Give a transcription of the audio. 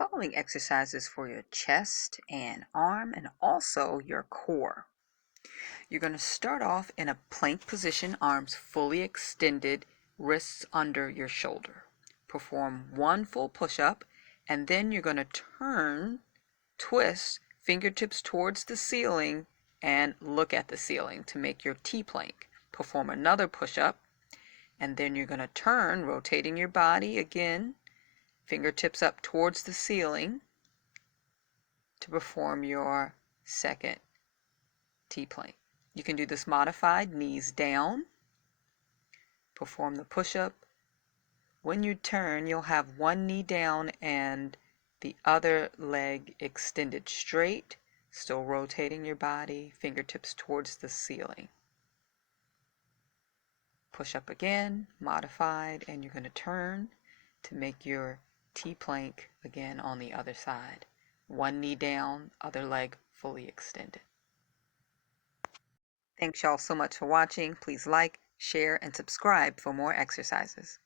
following exercises for your chest and arm and also your core. You're going to start off in a plank position, arms fully extended, wrists under your shoulder. Perform one full push-up, and then you're going to turn, twist, fingertips towards the ceiling, and look at the ceiling to make your T-plank. Perform another push-up, and then you're going to turn, rotating your body again, fingertips up towards the ceiling to perform your second T-plank. You can do this modified, knees down, perform the push-up. When you turn, you'll have one knee down and the other leg extended straight, still rotating your body, fingertips towards the ceiling. Push up again, modified, and you're going to turn to make your T-plank again on the other side. One knee down, other leg fully extended. Thanks y'all so much for watching. Please like, share, and subscribe for more exercises.